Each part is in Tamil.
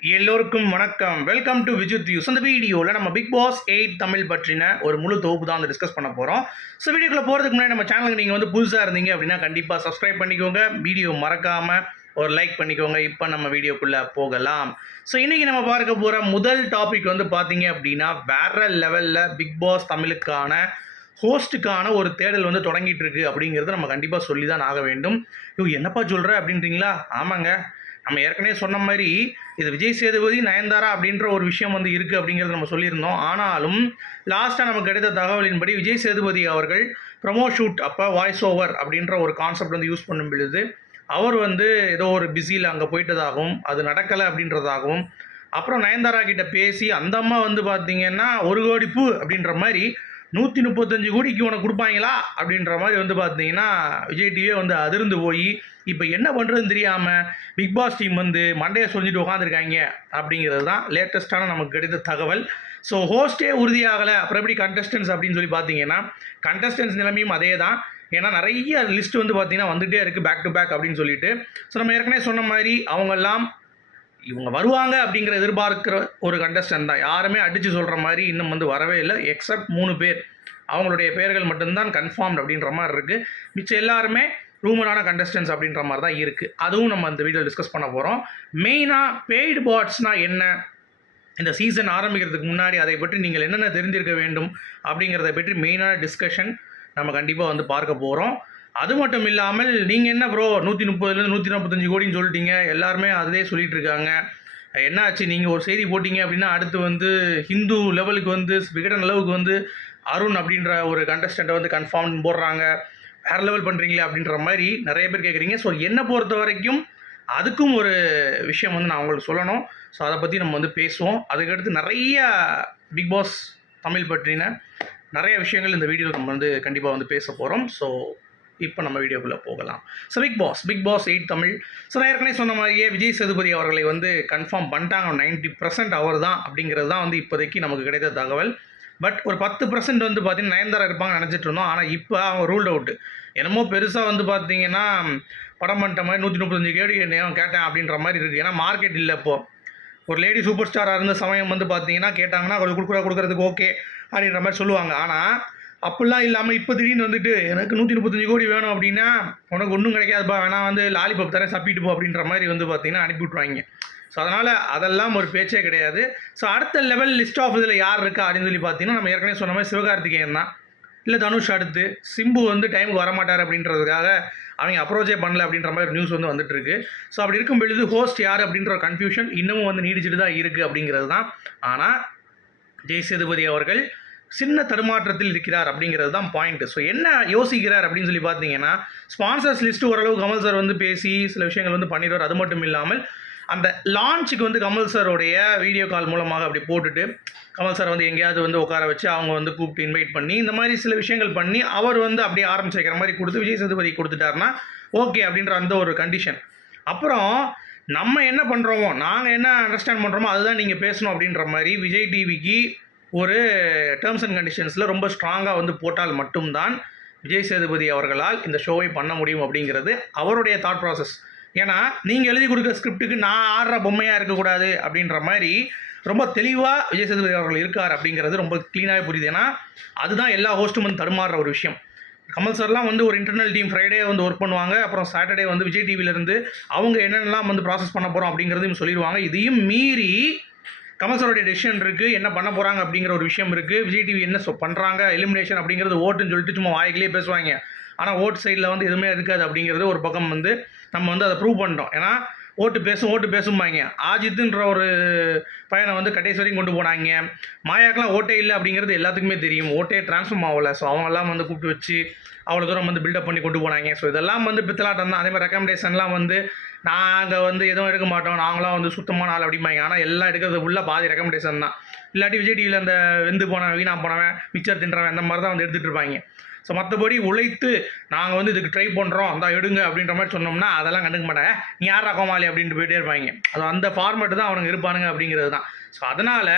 எல்லோருக்கும் வணக்கம். வெல்கம் டு விஜித் யூஸ் அந்த வீடியோவில் நம்ம பிக் பாஸ் எயிட் தமிழ் பற்றின ஒரு முழு தொகுப்பு தான் வந்து டிஸ்கஸ் பண்ண போகிறோம் ஸோ வீடியோக்குள்ள போகிறதுக்கு முன்னாடி நம்ம சேனலுக்கு நீங்கள் வந்து புதுசாக இருந்தீங்க அப்படின்னா கண்டிப்பாக சப்ஸ்கிரைப் பண்ணிக்கோங்க. வீடியோ மறக்காமல் ஒரு லைக் பண்ணிக்கோங்க. இப்போ நம்ம வீடியோக்குள்ளே போகலாம். ஸோ இன்றைக்கி நம்ம பார்க்க போகிற முதல் டாபிக் வந்து பார்த்தீங்க அப்படின்னா வேற லெவலில் பிக் பாஸ் தமிழுக்கான ஹோஸ்ட்டுக்கான ஒரு தேடல் வந்து தொடங்கிட்டு இருக்கு அப்படிங்கிறது நம்ம கண்டிப்பாக சொல்லி தான் ஆக வேண்டும். ஐயோ என்னப்பா சொல்கிற அப்படின்றீங்களா? ஆமாங்க. நம்ம ஏற்கனவே சொன்ன மாதிரி இது விஜய் சேதுபதி நயன்தாரா அப்படின்ற ஒரு விஷயம் வந்து இருக்குது அப்படிங்கிறத நம்ம சொல்லியிருந்தோம். ஆனாலும் லாஸ்ட்டாக நமக்கு கிடைத்த தகவலின்படி விஜய் சேதுபதி அவர்கள் ப்ரொமோ ஷூட் அப்போ வாய்ஸ் ஓவர் அப்படின்ற ஒரு கான்செப்ட் வந்து யூஸ் பண்ணும் பொழுது அவர் வந்து ஏதோ ஒரு பிஸியில் அங்கே போயிட்டதாகவும் அது நடக்கலை அப்படின்றதாகவும் அப்புறம் நயன்தாரா கிட்ட பேசி அந்த அம்மா வந்து பார்த்தீங்கன்னா ஒரு கோடி பூ அப்படின்ற மாதிரி நூற்றி முப்பத்தஞ்சு கோடிக்கு உனக்கு கொடுப்பாங்களா? அப்படின்ற மாதிரி வந்து பார்த்தீங்கன்னா விஜய் டிவியே வந்து அதிர்ந்து போய் இப்போ என்ன பண்ணுறதுன்னு தெரியாமல் பிக் பாஸ் டீம் வந்து மண்டையை சொல்லிட்டு உட்காந்துருக்காங்க அப்படிங்கிறது தான் லேட்டஸ்ட்டான நமக்கு கிடைத்த தகவல். ஸோ ஹோஸ்டே உறுதியாகலை அப்புறம் எப்படி கண்டஸ்டன்ஸ் அப்படின்னு சொல்லி பார்த்தீங்கன்னா கண்டஸ்டன்ஸ் நிலைமையும் அதே தான். ஏன்னா நிறைய லிஸ்ட் வந்து பார்த்தீங்கன்னா வந்துகிட்டே இருக்குது பேக் டு பேக் அப்படின்னு சொல்லிட்டு. ஸோ நம்ம ஏற்கனவே சொன்ன மாதிரி அவங்கெல்லாம் இவங்க வருவாங்க அப்படிங்கிற எதிர்பார்க்கிற ஒரு கண்டஸ்டன் தான். யாருமே அடித்து சொல்கிற மாதிரி இன்னும் வந்து வரவே இல்லை. எக்ஸப்ட் மூணு பேர். அவங்களுடைய பெயர்கள் மட்டும்தான் கன்ஃபார்ம்டு அப்படின்ற மாதிரி இருக்குது மிச்சம் எல்லாருமே ரூமரான கண்டஸ்டன்ஸ் அப்படின்ற மாதிரி தான் இருக்குது அதுவும் நம்ம அந்த வீடியோ டிஸ்கஸ் பண்ண போகிறோம் மெயினாக பெய்டு பாட்ஸ்னால் என்ன? இந்த சீசன் ஆரம்பிக்கிறதுக்கு முன்னாடி அதை பற்றி நீங்கள் என்னென்ன தெரிஞ்சிருக்க வேண்டும் அப்படிங்கிறத பற்றி மெயினான டிஸ்கஷன் நம்ம கண்டிப்பாக வந்து பார்க்க போகிறோம் அது மட்டும் இல்லாமல் நீங்கள் என்ன ப்ரோ நூற்றி முப்பதுலேருந்து நூற்றி நாற்பத்தஞ்சு கோடின்னு சொல்லிட்டீங்க. எல்லாருமே அதே சொல்லிகிட்டு இருக்காங்க. என்னாச்சு? நீங்கள் ஒரு செய்தி போட்டிங்க அப்படின்னா அடுத்து வந்து ஹிந்து லெவலுக்கு வந்து விகடன் அளவுக்கு வந்து அருண் அப்படின்ற ஒரு கண்டஸ்டண்ட்டை வந்து கன்ஃபார்ம் போடுறாங்க. வேறு லெவல் பண்ணுறீங்களே அப்படின்ற மாதிரி நிறைய பேர் கேட்குறீங்க ஸோ என்னை பொறுத்த வரைக்கும் அதுக்கும் ஒரு விஷயம் வந்து நான் உங்களுக்கு சொல்லணும். ஸோ அதை பற்றி நம்ம வந்து பேசுவோம். அதுக்கடுத்து நிறைய பிக் பாஸ் தமிழ் பற்றின நிறைய விஷயங்கள் இந்த வீடியோவில் நம்ம வந்து கண்டிப்பாக வந்து பேச போகிறோம் ஸோ இப்போ நம்ம வீடியோக்குள்ளே போகலாம். So Bigg Boss Bigg Boss eight Tamil. So நான் ஏற்கனவே சொன்ன மாதிரியே விஜய் சேதுபதி அவர்களை வந்து கன்ஃபார்ம் பண்ணிட்டாங்க. நைன்ட்டி பர்சன்ட் அவர் தான் அப்படிங்கிறது தான் வந்து இப்போதைக்கு நமக்கு கிடைத்த தகவல். பட் ஒரு பத்து பர்சன்ட் வந்து பார்த்தீங்கன்னா நயன்தாரா இருப்பாங்கன்னு நினச்சிட்டு இருந்தோம். ஆனால் இப்போ அவங்க ரூல்ட் அவுட்டு என்னமோ பெருசாக வந்து பார்த்தீங்கன்னா படம் பண்ணிட்ட மாதிரி நூற்றி முப்பத்தஞ்சு கேடி நேரம் கேட்டேன் அப்படின்ற மாதிரி இருக்குது ஏன்னா மார்க்கெட் இல்லை இப்போது ஒரு லேடி சூப்பர் ஸ்டாராக இருந்த சமயம் வந்து பார்த்தீங்கன்னா கேட்டாங்கன்னா அவங்களுக்கு கொடுக்குற கொடுக்குறதுக்கு ஓகே அப்படின்ற மாதிரி சொல்லுவாங்க. ஆனால் அப்படிலாம் இல்லாமல் இப்போ திடீர்னு வந்துட்டு எனக்கு நூற்றி முப்பத்தஞ்சு கோடி வேணும் அப்படின்னா உனக்கு ஒன்றும் கிடைக்காதுப்பா வேணா வந்து லாலிபப் தரேன் சப்பிட்டு போ அப்படின்ற மாதிரி வந்து பார்த்தீங்கன்னா அனுப்பி விட்ருவாங்க ஸோ அதனால் அதெல்லாம் ஒரு பேச்சே கிடையாது. ஸோ அடுத்த லெவல் லிஸ்ட் ஆஃப் இதில் யார் இருக்கா அப்படின்னு சொல்லி பார்த்தீங்கன்னா நம்ம ஏற்கனவே சொன்ன மாதிரி சிவகார்த்திகேயன் தான். இல்லை தனுஷ் அடுத்து. சிம்பு வந்து டைமுக்கு வரமாட்டார் அப்படின்றதுக்காக அவங்க அப்ரோச்சே பண்ணல அப்படின்ற மாதிரி நியூஸ் வந்து வந்துட்டுருக்கு. ஸோ அப்படி இருக்கும் பொழுது ஹோஸ்ட் யார் அப்படின்ற ஒரு கன்ஃபியூஷன் இன்னமும் வந்து நீடிச்சிட்டு தான் இருக்குது அப்படிங்கிறது தான். ஆனால் ஜெய் சேதுபதி அவர்கள் சின்ன தடுமாற்றத்தில் இருக்கிறார் அப்படிங்கிறது தான் பாயிண்ட் ஸோ என்ன யோசிக்கிறார் அப்படின்னு சொல்லி பார்த்தீங்கன்னா ஸ்பான்சர்ஸ் லிஸ்ட் ஓரளவு கமல் சார் வந்து பேசி சில விஷயங்கள் வந்து பண்ணிடுவார். அது மட்டும் இல்லாமல் அந்த லான்ச்சுக்கு வந்து கமல் சாரோடைய வீடியோ கால் மூலமாக அப்படி போட்டுட்டு கமல் சார் வந்து எங்கேயாவது வந்து உட்கார வச்சு அவங்க வந்து கூப்பிட்டு இன்வைட் பண்ணி இந்த மாதிரி சில விஷயங்கள் பண்ணி அவர் வந்து அப்படியே ஆரம்பிச்சு வைக்கிற மாதிரி கொடுத்து விஜய் சேதுபதி கொடுத்துட்டாருன்னா ஓகே அப்படின்ற அந்த ஒரு கண்டிஷன் அப்புறம் நம்ம என்ன பண்ணுறோமோ நாங்கள் என்ன அண்டர்ஸ்டாண்ட் பண்ணுறோமோ அதுதான் நீங்கள் பேசணும் அப்படின்ற மாதிரி விஜய் டிவிக்கு ஒரு டேர்ம்ஸ் அண்ட் கண்டிஷன்ஸில் ரொம்ப ஸ்ட்ராங்காக வந்து போட்டால் மட்டும்தான் விஜய் சேதுபதி அவர்களால் இந்த ஷோவை பண்ண முடியும் அப்படிங்கிறது அவருடைய தாட் ப்ராசஸ் ஏன்னா நீங்கள் எழுதி கொடுக்குற ஸ்கிரிப்டுக்கு நான் ஆடுற பொம்மையாக இருக்கக்கூடாது அப்படின்ற மாதிரி ரொம்ப தெளிவாக விஜய் சேதுபதி அவர்கள் இருக்கார் அப்படிங்கிறது ரொம்ப க்ளீனாகவே புரியுது. ஏன்னா அதுதான் எல்லா ஹோஸ்ட்டும் வந்து தடுமாறுற ஒரு விஷயம். கமல் சார்லாம் வந்து ஒரு இன்டர்னல் டீம் ஃப்ரைடே வந்து ஒர்க் பண்ணுவாங்க. அப்புறம் சாட்டர்டே வந்து விஜய் டிவிலேருந்து அவங்க என்னென்னலாம் வந்து ப்ராசஸ் பண்ண போகிறோம் அப்படிங்கிறதையும் சொல்லிடுவாங்க. இதையும் மீறி கமல் சாரோடைய டெசிஷன் இருக்குது என்ன பண்ண போகிறாங்க அப்படிங்கிற ஒரு விஷயம் இருக்குது விஜய் டிவி என்ன பண்ணுறாங்க எலிமினேஷன் அப்படிங்கிறது ஓட்டுன்னு சொல்லிட்டு சும்மா வாய்க்கிலே பேசுவாங்க. ஆனால் ஓட்டு சைடில் வந்து எதுவுமே இருக்காது அப்படிங்கிறது ஒரு பக்கம் வந்து நம்ம வந்து அதை ப்ரூவ் பண்ணிட்டோம். ஏன்னா ஓட்டு பேசும் ஓட்டு பேசும்பாங்க. ஆஜித்துன்ற ஒரு பையனை வந்து கடைசி வரைக்கும் கொண்டு போனாங்க. மாயாக்கெலாம் ஓட்டே இல்லை அப்படிங்கிறது எல்லாத்துக்குமே தெரியும். ஓட்டே ட்ரான்ஸ்ஃபார்ம் ஆகலை. ஸோ அவங்கெல்லாம் வந்து கூப்பிட்டு வச்சு அவ்வளோ தூரம் வந்து பில்டப் பண்ணி கொண்டு போனாங்க. ஸோ இதெல்லாம் வந்து பித்தலாட்டம் தான். அதேமாதிரி ரெக்கமெண்டேஷன்லாம் வந்து நாங்கள் வந்து எதுவும் எடுக்க மாட்டோம். நாங்களாம் வந்து சுத்தமான ஆள் அப்படிம்பாங்க. ஆனால் எல்லாம் எடுக்கிறது ஃபுல்லாக பாதி ரெக்கமெண்டேஷன் தான். இல்லாட்டி விஜய் டிவியில் அந்த வெந்து போனவன் வீணா போனவன் மிக்சர் தின்றவன் அந்த மாதிரி தான் வந்து எடுத்துகிட்டு இருப்பாங்க. ஸோ மற்றபடி உழைத்து நாங்கள் வந்து இதுக்கு ட்ரை பண்ணுறோம் அந்த எடுங்க அப்படின்ற மாதிரி சொன்னோம்னா அதெல்லாம் கண்டுக்க மாட்டேன் நீ யாரா கோமாளி அப்படின்ட்டு போயிட்டே இருப்பாங்க. அது அந்த ஃபார்மேட்டு தான் அவனுங்க இருப்பானுங்க அப்படிங்கிறது தான். ஸோ அதனால்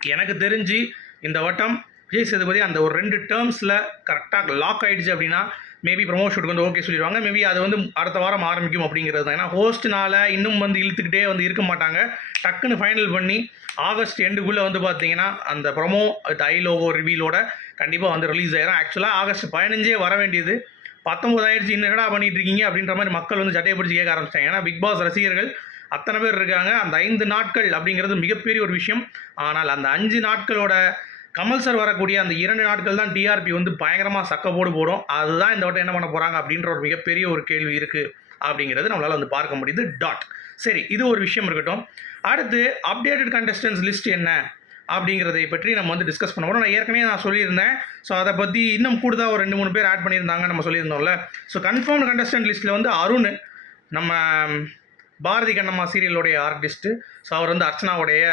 எனக்கு தெரிஞ்சு இந்த வட்டம் விஜய் சேதுபதி அந்த ஒரு ரெண்டு டேர்ம்ஸில் கரெக்டாக லாக் ஆகிடுச்சு அப்படின்னா மேபி ப்ரமோஷனுக்கு வந்து ஓகே சொல்லிடுவாங்க. மேபி அது வந்து அடுத்த வாரம் ஆரம்பிக்கும் அப்படிங்கிறது தான். ஏன்னா ஹோஸ்ட்னால இன்னும் வந்து இழுத்துக்கிட்டே வந்து இருக்க மாட்டாங்க. டக்குன்னு ஃபைனல் பண்ணி ஆகஸ்ட் எண்டுக்குள்ளே வந்து பார்த்தீங்கன்னா அந்த ப்ரொமோ ஐ லோகோ ரிவீலோட கண்டிப்பாக வந்து ரிலீஸ் ஆகிடும் ஆக்சுவலாக ஆகஸ்ட் பதினஞ்சே வர வேண்டியது. பத்தொம்பது ஆயிடுச்சு இன்னும் என்னடா பண்ணிட்டு இருக்கீங்க அப்படின்ற மாதிரி மக்கள் வந்து சட்டையை பிடிச்சி கேட்க ஆரம்பிச்சிட்டாங்க. ஏன்னா பிக் பாஸ் ரசிகர்கள் அத்தனை பேர் இருக்காங்க. அந்த ஐந்து நாட்கள் அப்படிங்கிறது மிகப்பெரிய ஒரு விஷயம். ஆனால் அந்த அஞ்சு நாட்களோட கமல் சார் வரக்கூடிய அந்த இரண்டு நாட்கள் தான் டிஆர்பி வந்து பயங்கரமாக சக்கப்போடு போடு போடும். அதுதான் இந்த வட்டம் என்ன பண்ண போகிறாங்க அப்படின்ற ஒரு மிகப்பெரிய ஒரு கேள்வி இருக்குது அப்படிங்கிறது நம்மளால் வந்து பார்க்க முடியுது. டாட் சரி இது ஒரு விஷயம் இருக்கட்டும். அடுத்து அப்டேட்டட் கண்டஸ்டன்ஸ் லிஸ்ட் என்ன? அப்படிங்கிறதை பற்றி நம்ம வந்து டிஸ்கஸ் பண்ண போகிறோம் நான் ஏற்கனவே நான் சொல்லியிருந்தேன். ஸோ அதை பற்றி இன்னும் கூடுதலாக ஒரு ரெண்டு மூணு பேர் ஆட் பண்ணியிருந்தாங்க நம்ம சொல்லியிருந்தோம்ல. ஸோ கன்ஃபார்ம் கண்டஸ்டன்ட் லிஸ்ட்டில் வந்து அருண் நம்ம பாரதி கண்ணம்மா சீரியலுடைய ஆர்டிஸ்ட்டு ஸோ அவர் வந்து அர்ச்சனாவுடைய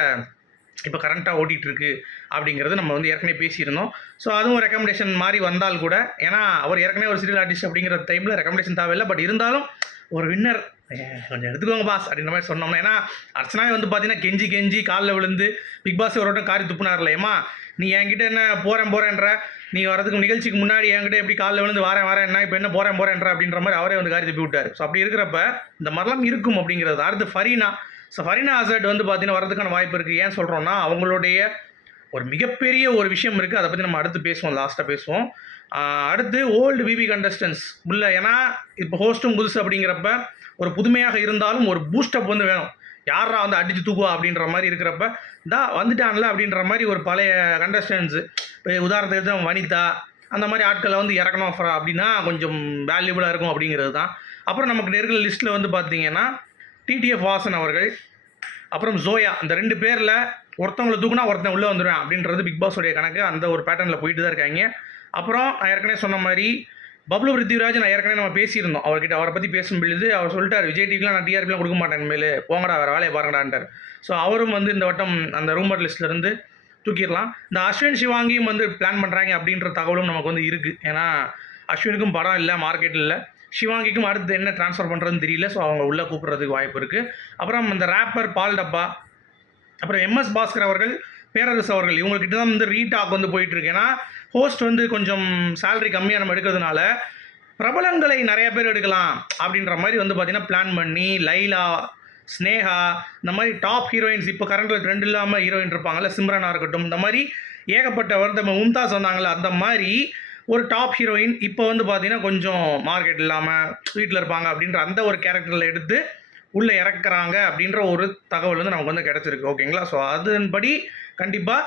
இப்போ கரண்ட்டாக ஓட்டிகிட்ருக்கு அப்படிங்கிறது நம்ம வந்து ஏற்கனவே பேசியிருந்தோம். ஸோ அதுவும் ரெக்கமெண்டேஷன் மாதிரி வந்தால் கூட ஏன்னா அவர் ஏற்கனவே ஒரு சீரியல் ஆர்டிஸ்ட் அப்படிங்கிற டைமில் ரெக்கமெண்டேஷன் தேவையில்லை. பட் இருந்தாலும் ஒரு வின்னர் கொஞ்சம் எடுத்துக்கோங்க பாஸ் அப்படின்ற மாதிரி சொன்னோம்னா ஏன்னா அர்ச்சனாவே வந்து பார்த்தீங்கன்னா கெஞ்சி கெஞ்சி காலில் விழுந்து பிக் பாஸ் ஒரு வட்டம் காரி துப்புனார்ல ஏமா நீ என்கிட்ட என்ன போகிறேன் போகிறேன்ற நீ வரதுக்கு நிகழ்ச்சிக்கு முன்னாடி என்கிட்ட எப்படி காலில் விழுந்து வரேன் வரேன் என்ன இப்போ என்ன போகிறேன் போகிறேன்ற அப்படின்ற மாதிரி அவரே வந்து காரி துப்பி விட்டார் ஸோ அப்படி இருக்கிறப்ப இந்த மாதிரிலாம் இருக்கும் அப்படிங்கிறது அடுத்து ஃபரீனா. ஸோ ஃபரீனா ஆசட் வந்து பார்த்தீங்கன்னா வரதுக்கான வாய்ப்பு இருக்குது ஏன் சொல்கிறோன்னா அவங்களுடைய ஒரு மிகப்பெரிய ஒரு விஷயம் இருக்குது அதை பற்றி நம்ம அடுத்து பேசுவோம் லாஸ்ட்டாக பேசுவோம். அடுத்து ஓல்டு பிபி கண்டஸ்டன்ஸ் உள்ள ஏன்னா இப்போ ஹோஸ்ட்டும் புதுசு அப்படிங்கிறப்ப ஒரு புதுமையாக இருந்தாலும் ஒரு பூஸ்டப் வந்து வேணும். யாரா வந்து அடித்து தூக்குவா அப்படின்ற மாதிரி இருக்கிறப்ப தா வந்துட்டான்ல அப்படின்ற மாதிரி ஒரு பழைய கண்டஸ்டன்ஸு இப்போ உதாரணத்துக்கு எடுத்தா வனிதா அந்த மாதிரி ஆட்களை வந்து இறக்கணும் for- அப்படின்னா கொஞ்சம் வேல்யூபுளாக இருக்கும் அப்படிங்கிறது தான். அப்புறம் நமக்கு இருக்கிற லிஸ்ட்டில் வந்து பார்த்தீங்கன்னா டிடிஎஃப் வாசன் அவர்கள் அப்புறம் ஜோயா இந்த ரெண்டு பேரில் ஒருத்தவங்களை தூக்குனா ஒருத்தன் உள்ளே வந்துடுவேன் அப்படின்றது பிக் பாஸோடைய கணக்கு. அந்த ஒரு பேட்டர்னில் போயிட்டு தான் இருக்காங்க. அப்புறம் நான் ஏற்கனவே சொன்ன மாதிரி பப்ளு பிருத்திவிராஜ் நான் ஏற்கனவே நம்ம பேசியிருந்தோம். அவர்கிட்ட அவரை பற்றி பேசும் பொழுது அவர் சொல்லிட்டார் விஜய் டிவிலாம் நான் டிஆர்பிலாம் கொடுக்க மாட்டேன் மேலே. போங்கடா வேறு வேலையை பாருங்கடான்ட்டார். ஸோ அவரும் வந்து இந்த வட்டம் அந்த ரூமர் லிஸ்ட்லேருந்து தூக்கிடலாம். இந்த அஸ்வின் சிவாங்கியும் வந்து பிளான் பண்ணுறாங்க அப்படின்ற தகவலும் நமக்கு வந்து இருக்குது ஏன்னா அஸ்வினுக்கும் படம் இல்லை மார்க்கெட்டில் இல்லை. சிவாங்கிக்கும் அடுத்து என்ன ட்ரான்ஸ்ஃபர் பண்ணுறதுன்னு தெரியல. ஸோ அவங்க உள்ளே கூப்பிட்றதுக்கு வாய்ப்பு இருக்குது அப்புறம் இந்த ரேப்பர் பால் டப்பா அப்புறம் எம்எஸ் பாஸ்கர் அவர்கள் பேரரசு அவர்கள் இவங்கக்கிட்ட தான் வந்து ரீடாக் வந்து போயிட்டுருக்கு. ஏன்னா ஹோஸ்ட் வந்து கொஞ்சம் சேலரி கம்மியாக நம்ம எடுக்கிறதுனால பிரபலங்களை நிறைய பேர் எடுக்கலாம் அப்படின்ற மாதிரி வந்து பார்த்தீங்கன்னா பிளான் பண்ணி லைலா ஸ்னேகா இந்த மாதிரி டாப் ஹீரோயின்ஸ் இப்போ கரண்டில் ட்ரெண்ட் இல்லாமல் ஹீரோயின் இருப்பாங்கல்ல சிம்ரனாக இருக்கட்டும் இந்த மாதிரி ஏகப்பட்டவர் நம்ம மும்தாஸ் வந்தாங்கல்ல அந்த மாதிரி ஒரு டாப் ஹீரோயின் இப்போ வந்து பார்த்தீங்கன்னா கொஞ்சம் மார்க்கெட் இல்லாமல் வீட்டில் இருப்பாங்க அப்படின்ற அந்த ஒரு கேரக்டரில் எடுத்து உள்ளே இறக்குறாங்க அப்படின்ற ஒரு தகவல் வந்து நமக்கு வந்து கிடச்சிருக்கு. ஓகேங்களா ஸோ அதன்படி கண்டிப்பாக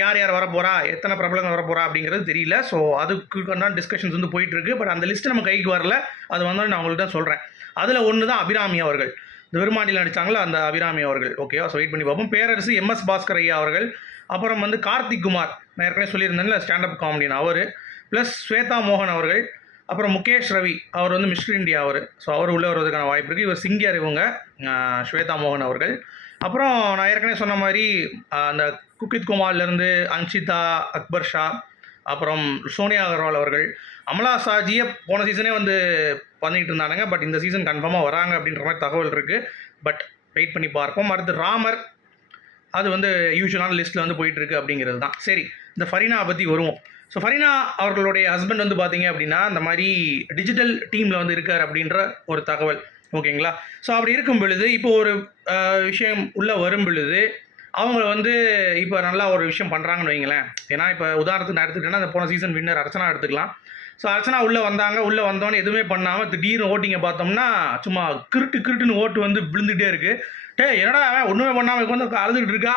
யார் யார் வர போகிறா எத்தனை பிரபலங்கள் வர போகிறா அப்படிங்கிறது தெரியல. ஸோ அதுக்கு டிஸ்கஷன்ஸ் வந்து போயிட்டுருக்கு. பட் அந்த லிஸ்ட்டு நம்ம கைக்கு வரல. அது வந்தாலும் நான் உங்கள்கிட்ட தான் சொல்கிறேன் அதில் ஒன்று தான் அபிராமி அவர்கள். இந்த வெறுமாண்டியில் நடித்தாங்களோ அந்த அபிராமி அவர்கள். ஓகேவா ஸோ வெயிட் பண்ணி பார்ப்போம். பேரரசு எம்எஸ் பாஸ்கர் ஐயா அவர்கள். அப்புறம் வந்து கார்த்திக் குமார். நான் ஏற்கனவே சொல்லியிருந்தேன்ல ஸ்டாண்டப் காமெடின்னு அவர். ப்ளஸ் ஸ்வேதா மோகன் அவர்கள். அப்புறம் முகேஷ் ரவி. அவர் வந்து மிஸ்டர் இந்தியா அவர். ஸோ அவர் உள்ளே வருவதற்கான வாய்ப்பு இருக்குது இவர் சிங்கியார் இவங்க. ஸ்வேதா மோகன் அவர்கள். அப்புறம் நான் ஏற்கனவே சொன்ன மாதிரி அந்த குக்கித் குமார்லேருந்து அன்ஷிதா அக்பர் ஷா அப்புறம் சோனியா அகர்வால் அவர்கள். அமலா சாஜியை போன சீசனே வந்து பண்ணிகிட்டு இருந்தானுங்க. பட் இந்த சீசன் கன்ஃபார்மாக வராங்க அப்படின்ற மாதிரி தகவல் இருக்குது பட் வெயிட் பண்ணி பார்ப்போம். அடுத்து ராமர். அது வந்து யூஸ்வலான லிஸ்ட்டில் வந்து போயிட்டுருக்கு அப்படிங்கிறது தான். சரி இந்த ஃபரினா பற்றி வருவோம். ஸோ ஃபரினா அவர்களுடைய ஹஸ்பண்ட் வந்து பார்த்தீங்க அப்படின்னா இந்த மாதிரி டிஜிட்டல் டீமில் வந்து இருக்கார் அப்படின்ற ஒரு தகவல். ஓகேங்களா ஸோ அப்படி இருக்கும் பொழுது இப்போ ஒரு விஷயம் உள்ளே வரும் பொழுது அவங்க வந்து இப்போ நல்லா ஒரு விஷயம் பண்ணுறாங்கன்னு வைங்களேன். ஏன்னா இப்போ உதாரணத்துக்கு நான் எடுத்துக்கிட்டேன்னா அந்த போன சீசன் வின்னர் அர்ச்சனா எடுத்துக்கலாம். ஸோ அர்ச்சனா உள்ளே வந்தாங்க. உள்ளே வந்தோன்னே எதுவுமே பண்ணாமல் திடீர்னு ஓட்டிங்க பார்த்தோம்னா சும்மா கிருட்டு கிருட்டுன்னு ஓட்டு வந்து விழுந்துகிட்டே இருக்குது டேய் என்னடா அவன் ஒன்றுமே பண்ணாமல் வந்து அழுதுகிட்டு இருக்கா?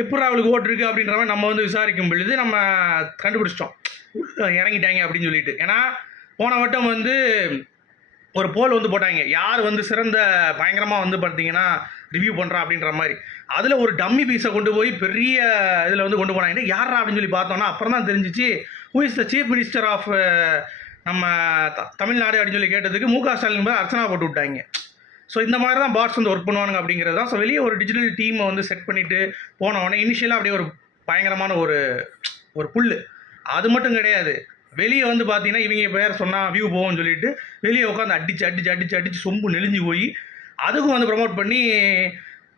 எப்படி அவளுக்கு ஓட்டு இருக்குது அப்படின்ற மாதிரி நம்ம வந்து விசாரிக்கும் பொழுது நம்ம கண்டுபிடிச்சிட்டோம். இறங்கிட்டாங்க அப்படின்னு சொல்லிட்டு. ஏன்னா போன வட்டம் வந்து ஒரு போல் வந்து போட்டாங்க. யார் வந்து சிறந்த பயங்கரமாக வந்து பார்த்தீங்கன்னா ரிவ்யூ பண்ணுறா அப்படின்ற மாதிரி. அதில் ஒரு டம்மி பீஸை கொண்டு போய் பெரிய இதில் வந்து கொண்டு போனாங்க. யாரா அப்படின்னு சொல்லி பார்த்தோன்னா அப்புறம் தான் தெரிஞ்சிச்சு who is the chief minister of நம்ம த- தமிழ்நாடு அப்படின்னு சொல்லி கேட்டதுக்கு மு க ஸ்டாலின் போய் அர்ச்சனா போட்டு விட்டாங்க. ஸோ இந்த மாதிரி தான் பாட்ஸ் வந்து ஒர்க் பண்ணுவானுங்க அப்படிங்கிறது தான். ஸோ வெளியே ஒரு டிஜிட்டல் டீமை வந்து செட் பண்ணிவிட்டு போன உடனே இனிஷியலாக அப்படியே ஒரு பயங்கரமான ஒரு ஒரு புல் அது மட்டும் கிடையாது. வெளியே வந்து பார்த்தீங்கன்னா இவங்க பேர் சொன்னால் வியூ போகும்னு சொல்லிட்டு வெளியே உட்காந்து அடிச்சு அடிச்சு அடிச்சு அடிச்சு சொம்பு நெளிஞ்சு போய் அதுக்கும் வந்து ப்ரமோட் பண்ணி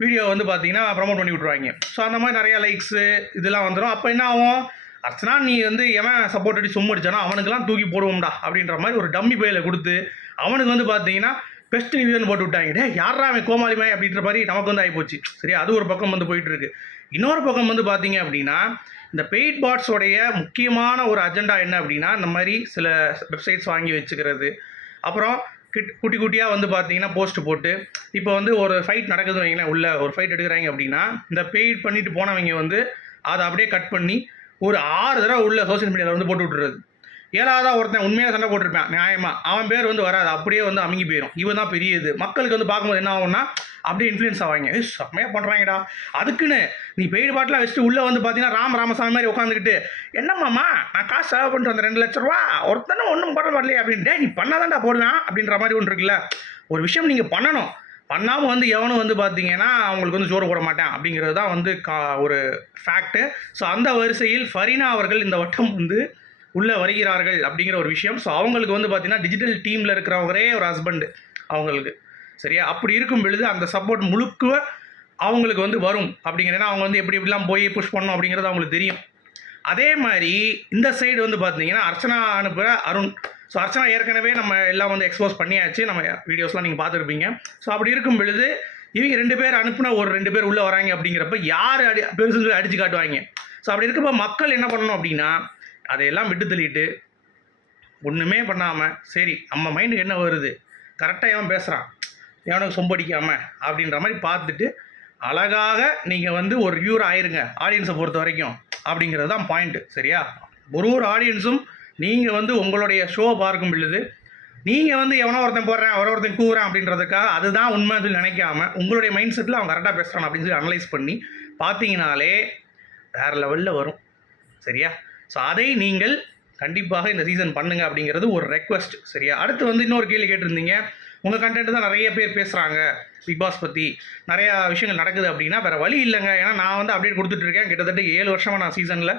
வீடியோ வந்து பார்த்தீங்கன்னா ப்ரமோட் பண்ணி விட்ருவாங்க ஸோ அந்த மாதிரி நிறையா லைக்ஸு இதெல்லாம் வந்துடும் அப்போ என்ன ஆகும்? அர்ச்சனா நீ வந்து எவன் சப்போர்ட் அடி சும்மா அடித்தானோ அவனுக்கெல்லாம் தூக்கி போடுவோம்டா அப்படின்ற மாதிரி ஒரு டம்மி பையில கொடுத்து அவனுக்கு வந்து பார்த்தீங்கன்னா பெஸ்ட் ரிவ்யூன்னு போட்டு விட்டாங்க. டே யாரா அவன் கோமாளிமாய் அப்படின்ற மாதிரி நமக்கு வந்து ஆகிப்போச்சு சரியா? அது ஒரு பக்கம் வந்து போயிட்டு இருக்கு. இன்னொரு பக்கம் வந்து பார்த்தீங்க அப்படின்னா இந்த பெய்ட் பாட்ஸோடைய முக்கியமான ஒரு அஜெண்டா என்ன அப்படின்னா இந்த மாதிரி சில வெப்சைட்ஸ் வாங்கி வச்சுக்கிறது. அப்புறம் கிட் குட்டி குட்டியாக வந்து பார்த்தீங்கன்னா போஸ்ட் போட்டு இப்போ வந்து ஒரு ஃபைட் நடக்குதுன்னு வைங்களேன் உள்ள ஒரு ஃபைட் எடுக்கிறாங்க அப்படின்னா இந்த பெய்ட் பண்ணிட்டு போனவங்க வந்து அதை அப்படியே கட் பண்ணி ஒரு ஆறு தடவை உள்ள சோஷியல் மீடியாவில் வந்து போட்டு விட்டுறது. ஏழாவதா ஒருத்தன் உண்மையாக சண்டை போட்டிருப்பான் நியாயமாக அவன் பேர் வந்து வராது அப்படியே வந்து அமுங்கி போயிடும் இவன் தான் பெரிய இது. மக்களுக்கு வந்து பார்க்கும்போது என்ன ஆகும்னா அப்படியே இன்ஃப்ளூயன்ஸ் ஆவாங்க. ஏ செம்மையாக பண்ணுறாங்கடா அதுக்குன்னு நீ பெய்டு பாட்டில் வச்சுட்டு உள்ளே வந்து பார்த்தீங்கன்னா ராம ராமசாமி மாதிரி உட்காந்துக்கிட்டு என்னம்மாம்மா நான் காசு செலவு பண்ணிட்டு வந்தேன் ரெண்டு லட்ச ரூபா ஒருத்தனும் ஒன்றும் பண்ண வரலையே அப்படின்ட்டு நீ பண்ணாதான்டா போடுவேன் அப்படின்ற மாதிரி ஒன்று இருக்குல்ல. ஒரு விஷயம் நீங்கள் பண்ணணும். பண்ணாமல் வந்து எவனும் வந்து பார்த்தீங்கன்னா அவங்களுக்கு வந்து சோறு போட மாட்டேன் அப்படிங்கிறது தான் வந்து கா ஒரு ஃபேக்ட்டு ஸோ அந்த வரிசையில் ஃபரீனா அவர்கள் இந்த வட்டம் வந்து உள்ளே வருகிறார்கள் அப்படிங்கிற ஒரு விஷயம். ஸோ அவங்களுக்கு வந்து பார்த்தீங்கன்னா டிஜிட்டல் டீமில் இருக்கிறவரே ஒரு ஹஸ்பண்டு அவங்களுக்கு. சரியா? அப்படி இருக்கும் பொழுது அந்த சப்போர்ட் முழுக்க அவங்களுக்கு வந்து வரும். அப்படிங்கிறனா அவங்க வந்து எப்படி எப்படிலாம் போய் புஷ் பண்ணணும் அப்படிங்கிறது அவங்களுக்கு தெரியும். அதே மாதிரி இந்த சைடு வந்து பார்த்தீங்கன்னா அர்ச்சனா அனுப்புகிற அருண். ஸோ அர்ச்சனா ஏற்கனவே நம்ம எல்லாம் வந்து எக்ஸ்போஸ் பண்ணியாச்சு. நம்ம வீடியோஸ்லாம் நீங்கள் பார்த்துருப்பீங்க. ஸோ அப்படி இருக்கும் பொழுது இவங்க ரெண்டு பேர் அனுப்புனா ஒரு ரெண்டு பேர் உள்ளே வராங்க அப்படிங்கிறப்ப யார் அடி பெருசுன்னு சொல்லி அடித்து காட்டுவாங்க? ஸோ அப்படி இருக்கப்போ மக்கள் என்ன பண்ணணும் அப்படின்னா அதையெல்லாம் விட்டு தள்ளிட்டு ஒன்றுமே பண்ணாமல் சரி நம்ம மைண்டுக்கு என்ன வருது? கரெக்டாக எவன் பேசுகிறான் எவனுக்கு சொம்படிக்காமல் அப்படின்ற மாதிரி பார்த்துட்டு அழகாக நீங்கள் வந்து ஒரு வியூர் ஆயிருங்க ஆடியன்ஸை பொறுத்த வரைக்கும். அப்படிங்கிறது தான் பாயிண்ட்டு சரியா? ஒரு ஒரு ஆடியன்ஸும் நீங்கள் வந்து உங்களுடைய ஷோ பார்க்கும் பொழுது நீங்கள் வந்து எவனோ ஒருத்தன் போடுறேன் ஒரு ஒருத்தன் கூறேன் அப்படின்றதுக்காக அதுதான் உண்மை சொல்லி நினைக்காம உங்களுடைய மைண்ட் செட்டில் அவன் கரெக்டாக பேசுகிறான் அப்படின்னு சொல்லி அனலைஸ் பண்ணி பார்த்தீங்கனாலே வேறு லெவலில் வரும் சரியா? ஸோ அதை நீங்கள் கண்டிப்பாக இந்த சீசன் பண்ணுங்க அப்படிங்கிறது ஒரு ரெக்வஸ்ட் சரியா? அடுத்து வந்து இன்னொரு கேள்வி கேட்டிருந்தீங்க. உங்கள் கண்டென்ட் தான் நிறைய பேர் பேசுகிறாங்க பிக் பாஸ் பற்றி நிறையா விஷயங்கள் நடக்குது அப்படின்னா வேறு வழி இல்லைங்க. ஏன்னா நான் வந்து அப்டேட் கொடுத்துட்ருக்கேன் கிட்டத்தட்ட ஏழு வருஷமாக நான் சீசனில்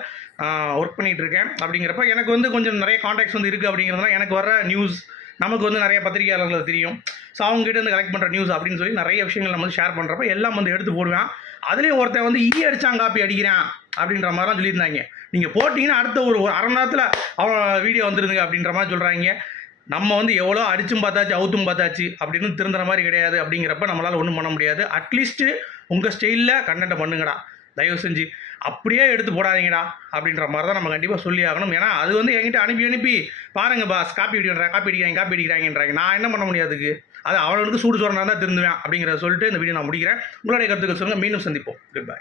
ஒர்க் பண்ணிகிட்டு இருக்கேன். அப்படிங்கிறப்ப எனக்கு வந்து கொஞ்சம் நிறைய காண்டாக்ட்ஸ் வந்து இருக்குது அப்படிங்கிறதுனால எனக்கு வர நியூஸ் நமக்கு வந்து நிறைய பத்திரிகையாளர்கள் தெரியும். ஸோ அவங்ககிட்ட வந்து கலெக்ட் பண்ணுற நியூஸ் அப்படின்னு சொல்லி நிறைய விஷயங்கள் நம்ம வந்து ஷேர் பண்ணுறப்ப எல்லாம் வந்து எடுத்து போடுவேன். அதுலேயும் ஒருத்தன் வந்து ஈ அடித்தான் காப்பி அடிக்கிறான் அப்படின்ற மாதிரிலாம் சொல்லியிருந்தாங்க. நீங்கள் போட்டிங்கன்னா அடுத்த ஒரு ஒரு அரை மணி நேரத்தில் அவன் வீடியோ வந்துருதுங்க அப்படின்ற மாதிரி சொல்கிறாங்க நம்ம வந்து எவ்வளோ அடிச்சும் பார்த்தாச்சு அவுத்தும் பார்த்தாச்சு அப்படின்னு திருந்துற மாதிரி கிடையாது அப்படிங்கிறப்ப நம்மளால் ஒன்றும் பண்ண முடியாது. அட்லீஸ்ட்டு உங்கள் ஸ்டைலில் கண்டென்ட்டை பண்ணுங்கடா. தயவு செஞ்சு அப்படியே எடுத்து போடாதீங்கடா அப்படின்ற மாதிரி தான் நம்ம கண்டிப்பாக சொல்லி ஆகணும். ஏன்னா அது வந்து என்கிட்ட அனுப்பி அனுப்பி பாருங்க பாஸ் காப்பி அடிக்கிறாங்க காப்பி அடிக்கிறாங்க காப்பி அடிக்கிறாங்கன்றாங்க. நான் என்ன பண்ண முடியாதுக்கு அது அவனுக்கு சூடு சோறனா தான் திருந்துவேன் அப்படிங்கிறத சொல்லிட்டு இந்த வீடியோ நான் முடிக்கிறேன். உங்களுடைய கருத்துக்கள் சொல்லுங்கள் மீண்டும் சந்திப்போம். Good bye